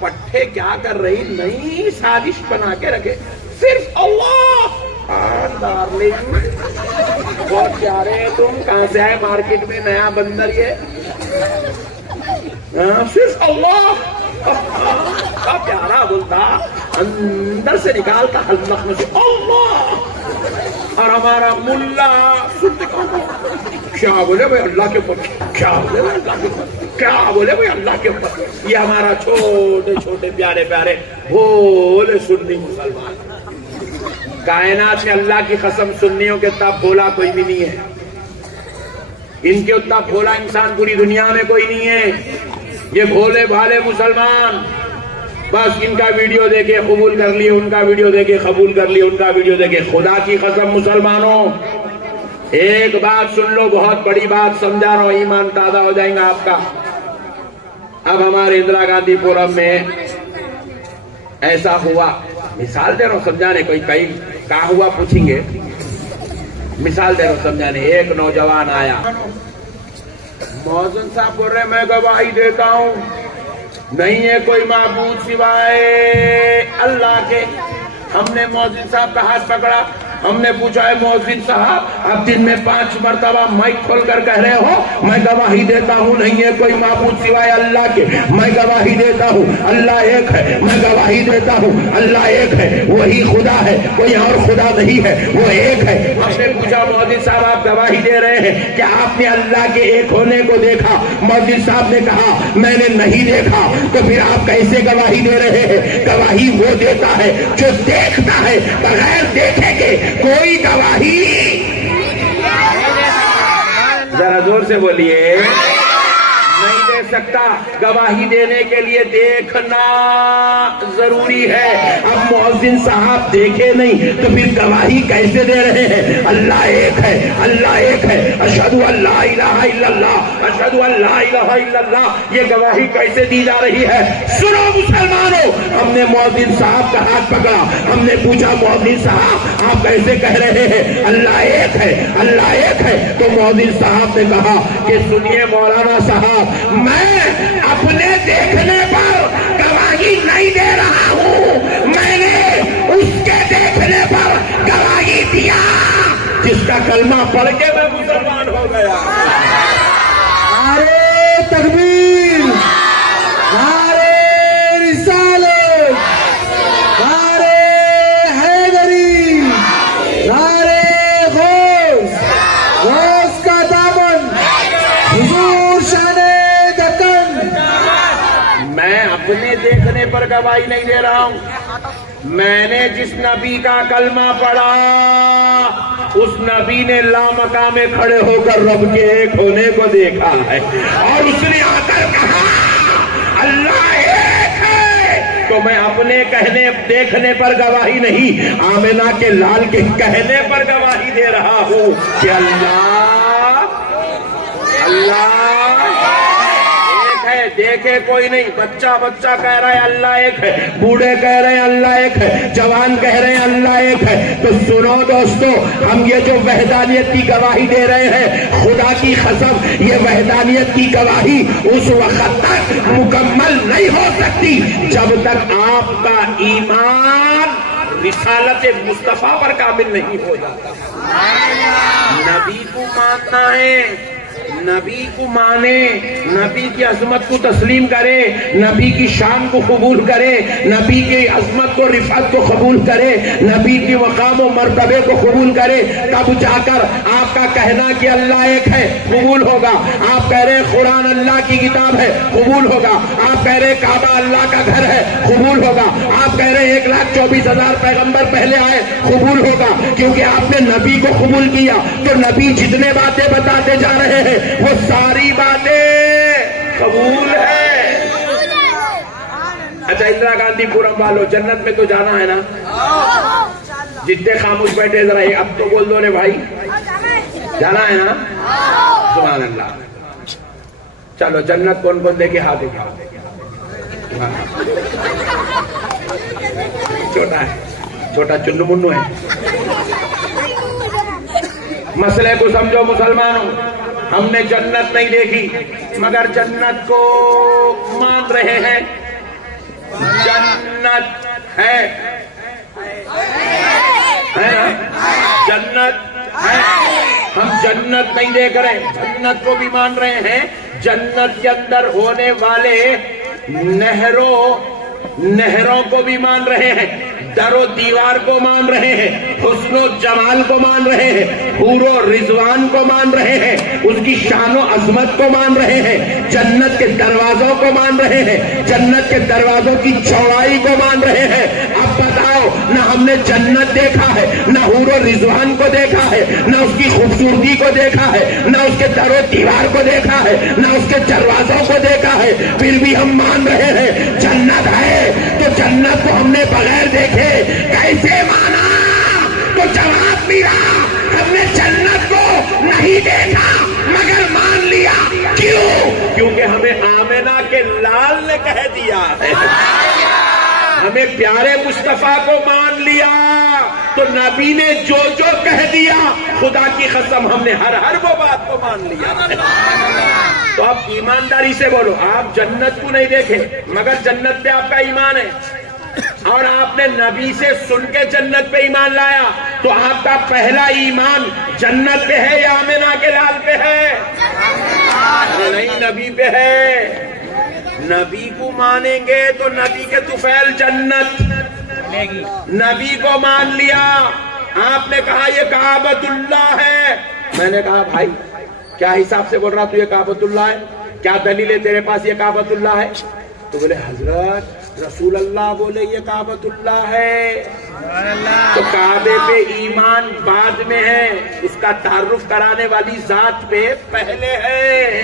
پٹھے کیا کر رہی، نئی سازش بنا کے رکھے، صرف اللہ ڈارلنگ بہت پیارے ہیں تم، کہاں سے آئے مارکیٹ میں نیا بندر یہ، صرف اللہ، کا پیارا بولتا اندر سے نکالتا حلق میں سے اللہ، اور ہمارا ملا سنتے کیا بولے بھائی اللہ کے اوپر، کیا بولے بھائی اللہ کے اوپر، کیا بولے بھائی اللہ کے اوپر. یہ ہمارا چھوٹے چھوٹے پیارے پیارے بھولے سنی مسلمان. کائنات میں اللہ کی قسم سنیوں کے اتنا بھولا کوئی بھی نہیں ہے، ان کے اتنا بھولا انسان پوری دنیا میں کوئی نہیں ہے. یہ بھولے بھالے مسلمان بس ان کا ویڈیو دیکھے قبول کر لیے، ان کا ویڈیو دیکھے قبول کر لیے، ان کا ویڈیو دیکھے. خدا کی قسم مسلمانوں ایک بات سن لو، بہت بڑی بات سمجھا رہا ہوں، ایمان تازہ ہو جائیں گا آپ کا. اب ہمارے اندرا گاندھی پورم میں ایسا ہوا، مثال دے رہا ہوں سمجھانے، کوئی کہیں کہاں ہوا پوچھیں گے، مثال دے رہا ہوں سمجھانے. ایک نوجوان آیا، مؤذن صاحب بول رہے میں گواہی دیتا ہوں نہیں ہے کوئی معبود سوائے اللہ کے. ہم نے مؤذن صاحب کا ہاتھ پکڑا، ہم نے پوچھا ہے مؤذن صاحب آپ دن میں 5 مرتبہ مائک کھول کر کہہ رہے ہو میں گواہی دیتا ہوں نہیں ہے کوئی معبود سوائے اللہ کے، میں گواہی دیتا ہوں اللہ ایک ہے، میں گواہی دیتا ہوں اللہ ایک ہے، وہی خدا ہے، کوئی اور خدا نہیں ہے، وہ ایک ہے. ہم نے پوچھا مؤذن صاحب آپ گواہی دے رہے ہیں کیا آپ نے اللہ کے ایک ہونے کو دیکھا؟ مؤذن صاحب نے کہا میں نے نہیں دیکھا. تو پھر آپ کیسے گواہی دے رہے ہیں؟ گواہی وہ دیتا ہے جو دیکھتا ہے، بغیر دیکھے کے کوئی گواہی. ذرا زور سے بولیے، نہیں دے سکتا. گواہی دینے کے لیے دیکھنا ضروری ہے. اب مؤذن صاحب دیکھے نہیں تو پھر گواہی کیسے دے رہے ہیں؟ اللہ ایک ہے، اللہ ایک ہے، اشہد ان لا الہ الا اللہ، اشہد ان لا الہ الا اللہ. یہ گواہی کیسے دی جا رہی ہے؟ سنو مسلمانوں، ہم نے مؤذن صاحب کا ہاتھ پکڑا، ہم نے پوچھا مؤذن صاحب آپ کیسے کہہ رہے ہیں اللہ ایک ہے، اللہ ایک ہے؟ تو مؤذن صاحب نے کہا کہ سنیے مولانا صاحب، میں اپنے دیکھنے پر گواہی نہیں دے رہا ہوں، میں نے اس کے دیکھنے پر گواہی دیا جس کا کلمہ پڑھ کے میں مسلمان ہو گیا. نعرے تکبیر، نعرے رسالت، نعرے حیدری، نعرے غوث، غوث کا دامن، حضور شان دکن. میں اپنے دیکھنے پر گواہی نہیں دے رہا ہوں، میں نے جس نبی کا کلمہ پڑھا اس نبی نے لامکاں میں کھڑے ہو کر رب کے ایک ہونے کو دیکھا ہے، اور اس نے آ کر کہا اللہ ایک ہے. تو میں اپنے کہنے دیکھنے پر گواہی نہیں، آمنہ کے لال کے کہنے پر گواہی دے رہا ہوں کہ اللہ ہے. دیکھے کوئی نہیں، بچہ کہہ رہا ہے اللہ ایک ہے، بوڑھے کہہ رہے ہیں اللہ ایک ہے، جوان کہہ رہے ہیں اللہ ایک ہے. تو سنو دوستو، ہم یہ جو وحدانیت کی گواہی دے رہے ہیں، خدا کی قسم یہ وحدانیت کی گواہی اس وقت تک مکمل نہیں ہو سکتی جب تک آپ کا ایمان رسالت مصطفیٰ پر کامل نہیں ہو جاتا. نبی کو ماننا ہے، نبی کو مانے، نبی کی عظمت کو تسلیم کرے، نبی کی شان کو قبول کرے، نبی کی عظمت کو رفعت کو قبول کرے، نبی کی مقام و مرتبے کو قبول کرے، تب جا کر آپ کا کہنا کہ اللہ ایک ہے قبول ہوگا. آپ کہہ رہے قرآن اللہ کی کتاب ہے قبول ہوگا، آپ کہہ رہے کعبہ اللہ کا گھر ہے قبول ہوگا، آپ کہہ رہے 1,24,000 پیغمبر پہلے آئے قبول ہوگا. کیونکہ آپ نے نبی کو قبول کیا تو نبی جتنے باتیں بتاتے جا رہے ہیں وہ ساری باتیں قبول ہے. اچھا اندرا گاندھی پورم والوں، جنت میں تو جانا ہے نا؟ جتنے خاموش بیٹھے ذرا اب تو بول دو رے بھائی، جانا ہے نا؟ سبحان اللہ. چلو جنت کون کون دے کے ہاتھ اٹھاؤ. چھوٹا ہے، چھوٹا چنو منو ہے. مسئلے کو سمجھو مسلمانوں، ہم نے جنت نہیں دیکھی مگر جنت کو مان رہے ہیں. جنت ہے نا؟ جنت ہے. ہم جنت نہیں دیکھ رہے, جنت کو بھی مان رہے ہیں. جنت کے اندر ہونے والے نہروں کو بھی مان رہے ہیں, در و دیوار کو مان رہے ہیں, حسن و جمال کو مان رہے ہیں, حور و رضوان کو مان رہے ہیں, اس کی شان و عظمت کو مان رہے ہیں, جنت کے دروازوں کو مان رہے ہیں, جنت کے دروازوں کی چوڑائی کو مان رہے ہیں. اب بتاؤ, نہ ہم نے جنت دیکھا ہے, نہ حور و رضوان کو دیکھا ہے, نہ اس کی خوبصورتی کو دیکھا ہے, نہ اس کے در و دیوار کو دیکھا ہے, نہ اس کے دروازوں کو دیکھا ہے, پھر بھی ہم مان رہے ہیں جنت ہے. تو جنت کو ہم نے بغیر دیکھے کیسے مانا؟ تو جواب ملا, ہم نے جنت کو نہیں دیکھا مگر مان لیا. کیوں؟ کیونکہ ہمیں آمنہ کے لال نے کہہ دیا ہے, ہمیں پیارے مصطفیٰ کو مان لیا. تو نبی نے جو جو کہہ دیا, خدا کی قسم ہم نے ہر وہ بات کو مان لیا. تو آپ ایمانداری سے بولو, آپ جنت کو نہیں دیکھے مگر جنت پہ آپ کا ایمان ہے, اور آپ نے نبی سے سن کے جنت پہ ایمان لایا, تو آپ کا پہلا ایمان جنت پہ ہے یا آمنہ کے لال پہ ہے؟ نہیں, نبی پہ ہے. نبی کو مانیں گے تو نبی کے طفیل جنت. نبی کو مان لیا, آپ نے کہا یہ کعبۃ اللہ ہے. میں نے کہا بھائی کیا حساب سے بول رہا تو یہ کعبۃ اللہ ہے, کیا دلیل ہے تیرے پاس یہ کعبۃ اللہ ہے؟ تو بولے حضرت رسول اللہ بولے یہ کعبۃ اللہ ہے. تو کعبے پہ ایمان بعد میں ہے, اس کا تعارف کرانے والی ذات پہ پہلے ہے.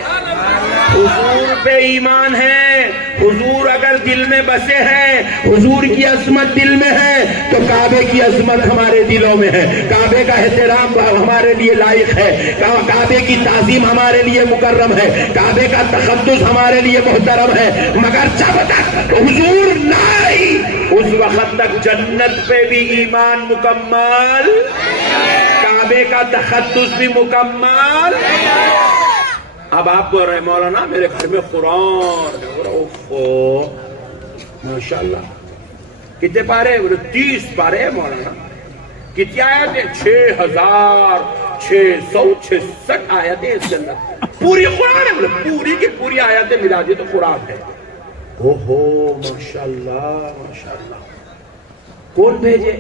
حضور پہ ایمان ہے, حضور اگر دل میں بسے ہیں, حضور کی عظمت دل میں ہے, تو کعبے کی عظمت ہمارے دلوں میں ہے, کعبے کا احترام ہمارے لیے لائق ہے, کعبے کی تعظیم ہمارے لیے مکرم ہے, کعبے کا تقدس ہمارے لیے محترم ہے. مگر جب تک حضور نہیں, اس وقت تک جنت پہ بھی ایمان مکمل, کعبے کا تقدس بھی مکمل. اب آپ بول رہے ہیں مولانا میرے گھر میں قرآن ہے, ماشاءاللہ کتنے پارے؟ 30 پارے ہیں مولانا. کتنی آیتیں؟ 6666 آیتیں اس کے اندر. پوری قرآن ہے, پوری کی پوری آیتیں ملا دی تو قرآن ہے. ماشاءاللہ ماشاءاللہ. کون بھیجے؟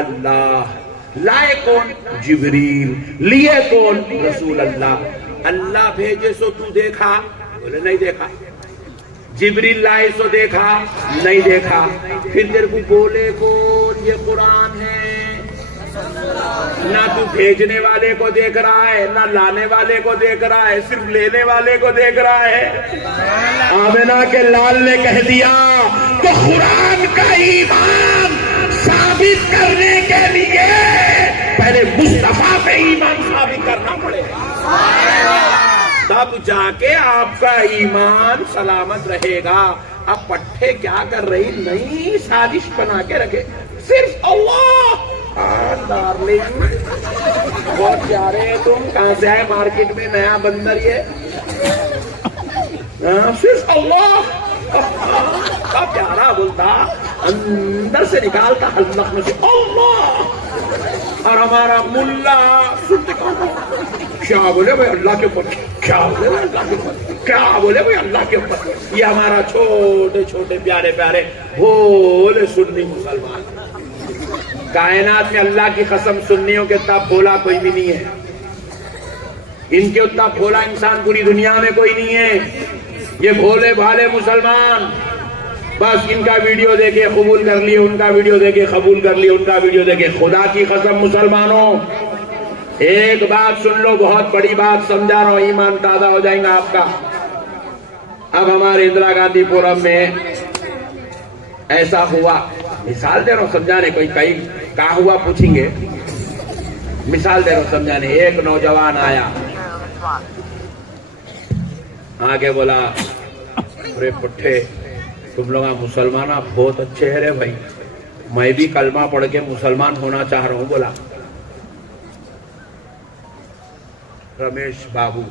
اللہ. لائے کون؟ جبریل. لیے کون؟ رسول اللہ. اللہ بھیجے سو تو دیکھا؟ بولے نہیں دیکھا. جبریل لائے سو دیکھا؟ نہیں دیکھا. پھر تیرے کو بولے کون یہ قرآن ہے؟ نہ تو بھیجنے والے کو دیکھ رہا ہے, نہ لانے والے کو دیکھ رہا ہے, صرف لینے والے کو دیکھ رہا ہے. آمنہ کے لال نے کہہ دیا. تو قرآن کا ایمان ثابت کرنے کے لیے پہلے مصطفیٰ پہ ایمان ثابت کرنا پڑے گا, تب جا کے آپ کا ایمان سلامت رہے گا. اب پٹھے کیا کر رہی, نئی سازش بنا کے رکھے, صرف اللہ. ڈارلنگ بہت پیارے ہیں تم, کہاں سے آئے مارکیٹ میں نیا بندر یہ, صرف اللہ. پیارا بولتا, اندر سے نکالتا حلق میں سے اللہ. اور ہمارا ملا سنتے کیا بولے بھائی اللہ کے اوپر, کیا بولے بھائی اللہ کے اوپر, کیا بولے بھائی اللہ کے اوپر. یہ ہمارا چھوٹے چھوٹے پیارے پیارے بھولے سنی مسلمان. کائنات میں اللہ کی قسم سنیوں کے اتنا بھولا کوئی بھی نہیں ہے, ان کے اتنا بھولا انسان پوری دنیا میں کوئی نہیں ہے. یہ بھولے بھالے مسلمان بس ان کا ویڈیو دیکھے قبول کر لیے, ان کا ویڈیو دیکھے قبول کر لیے, ان کا ویڈیو دیکھے. خدا کی قسم مسلمانوں ایک بات سن لو, بہت بڑی بات سمجھا رہا ہوں, ایمان تازہ ہو جائیں گا آپ کا. اب ہمارے اندرا گاندھی پورم میں ایسا ہوا, مثال دے رہا ہوں سمجھانے, کوئی کہیں کہاں ہوا پوچھیں گے, مثال دے رہا ہوں سمجھانے. ایک نوجوان آیا, آگے بولا ارے پٹھے تم لوگ مسلمان بہت اچھے ہیں رے بھائی, میں بھی کلمہ پڑھ کے مسلمان ہونا چاہ رہا ہوں. بولا رمیش بابو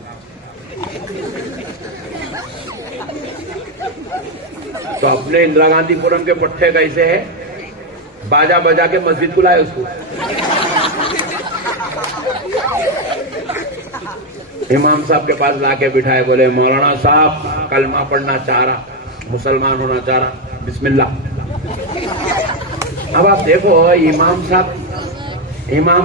تو اپنے اندرا گاندھی پورم کے پٹھے کیسے ہے، باجا بجا کے مسجد کو لائے اس کو. امام صاحب کے پاس لا کے بٹھائے، بولے مولانا صاحب کلمہ پڑھنا چاہ رہا، مسلمان ہونا چاہ رہا، بسم اللہ. اب آپ دیکھو امام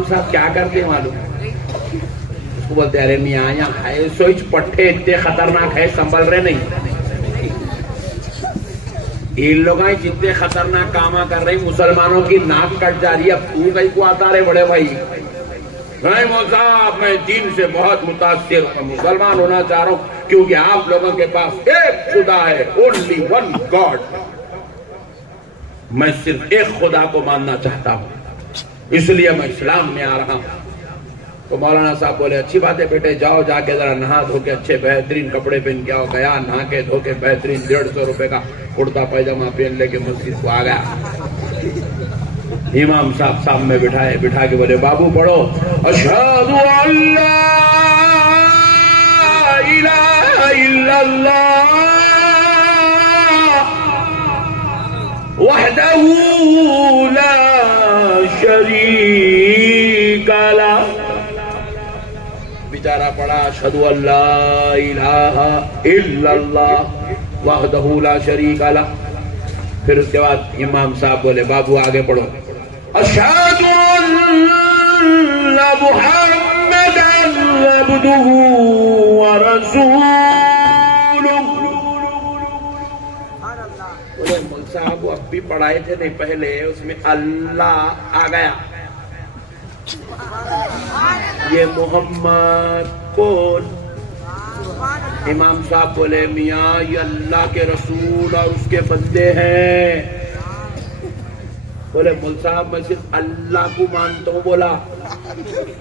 صاحب کیا کرتے ہیں معلوم، اس کو بولتے ارے میاں یہاں ہے سوچ پٹھے اتنے خطرناک ہے، سنبھل رہے نہیں. ان لوگ جتنے خطرناک کام کر رہے مسلمانوں کی ناک کٹ جا رہی ہے. اب تو کہیں کو آتا رہے بڑے بھائی، نہیں صاحب میں دین سے بہت متاثر ہوں، مسلمان ہونا چاہ رہا ہوں کیونکہ آپ لوگوں کے پاس ایک خدا ہے، اونلی ون گاڈ. میں صرف ایک خدا کو ماننا چاہتا ہوں، اس لیے میں اسلام میں آ رہا ہوں. تو مولانا صاحب بولے اچھی بات ہے بیٹے، جاؤ جا کے ذرا نہا دھو کے اچھے بہترین کپڑے پہن کے آؤ. گیا نہا کے دھو کے بہترین 150 روپے کا کرتا پیجامہ پہن لے کے مسجد کو آ گیا. امام صاحب سامنے بٹھائے، بٹھا کے بولے بابو پڑھو اشہد ان لا الہ الا اللہ وحدہ لا شریک لہ. بیچارہ پڑھا اشہد ان لا الہ الا اللہ وحدہ لا شریک لہ. پھر اس کے بعد امام صاحب بولے بابو آگے پڑھو اشہد ان محمدا عبدہ ورسولہ. بولے مول صاحب وہ اب بھی پڑھائے تھے نہیں پہلے، اس میں اللہ آ گیا، یہ محمد کون؟ امام صاحب بولے میاں یہ اللہ کے رسول اور اس کے بندے ہیں. بولے مول صاحب میں صرف اللہ کو مانتا ہوں، بولا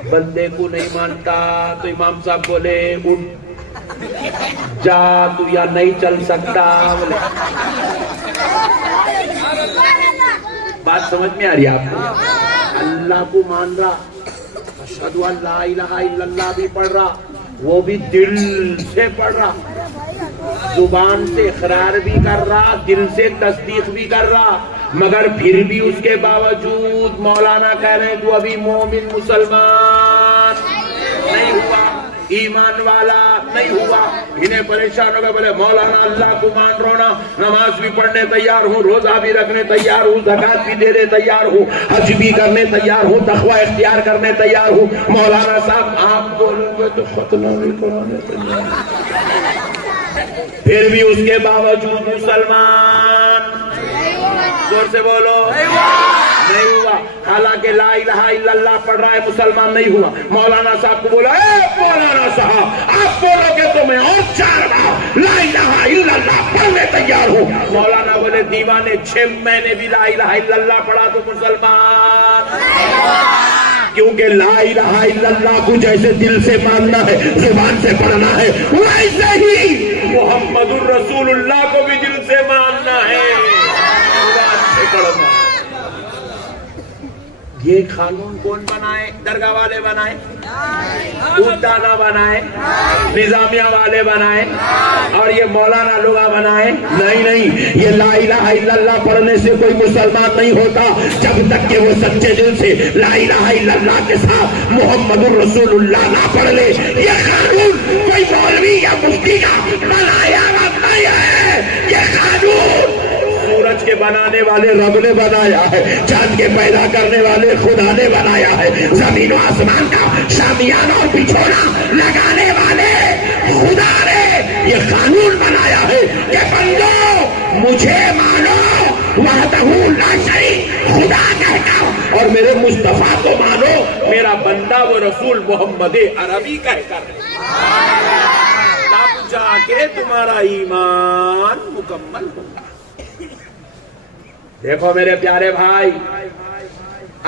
بندے کو نہیں مانتا. تو امام صاحب بولے اٹھ جا تو یا نہیں چل سکتا. بولے بات سمجھ میں آ رہی ہے آپ کو؟ اللہ کو مان رہا، اشہد ان لا الہ الا اللہ بھی پڑھ رہا، وہ بھی دل سے پڑھ رہا، زبان سے اقرار بھی کر رہا، دل سے تصدیق بھی کر رہا، مگر پھر بھی اس کے باوجود مولانا کہہ رہے ہیں تو ابھی مومن مسلمان نہیں ہوا، ایمان والا نہیں ہوا. انہیں پریشان ہو گئے، بولے مولانا اللہ کو مان رونا، نماز بھی پڑھنے تیار ہوں، روزہ بھی رکھنے تیار ہوں، زکات بھی دینے تیار ہوں، حج بھی کرنے تیار ہوں، تقوی اختیار کرنے تیار ہوں. مولانا صاحب آپ بولیں گے تو ختنہ بھی کرانے تیار، پھر بھی اس کے باوجود مسلمان. زور سے بولو نہیں ہوا. حالانکہ لا الہ الا اللہ پڑھ رہا ہے، مسلمان نہیں ہوا. مولانا صاحب کو بولا اے مولانا صاحب آپ بولو گے تو میں اور 4 بار لا الہ الا اللہ پڑھنے تیار ہوں. مولانا بولے دیوانے 6 مہینے بھی لا الہ الا اللہ پڑھا تو مسلمان، کیونکہ لا الہ الا اللہ کو جیسے دل سے ماننا ہے، زبان سے پڑھنا ہے، ویسے ہی محمد الرسول اللہ کو بھی دل سے ماننا ہے، زبان سے پڑھنا. یہ قانون کون بنائے؟ درگاہ والے بنائے، دانا بنائے، نظامیہ والے بنائے، اور یہ مولانا لوگ بنائے؟ نہیں، یہ لا الہ الا اللہ پڑھنے سے کوئی مسلمان نہیں ہوتا جب تک کہ وہ سچے دل سے لا الہ الا اللہ کے ساتھ محمد الرسول اللہ نہ پڑھ لے. یہ قانون کوئی مولوی یا مفتی کا بنایا نہیں ہے، یہ قانون سورج کے بنانے والے رب نے بنایا ہے، چاند کے پیدا کرنے والے خدا نے بنایا ہے، زمین و آسمان کا شامیانہ اور بچھونا لگانے والے خدا نے یہ قانون بنایا ہے کہ بندو مجھے مانو وحدہ لا شریک خدا کہتا ہوں، اور میرے مصطفیٰ کو مانو میرا بندہ وہ رسول محمد عربی کہہ کر، تب جا کے تمہارا ایمان مکمل ہوگا. دیکھو میرے پیارے بھائی،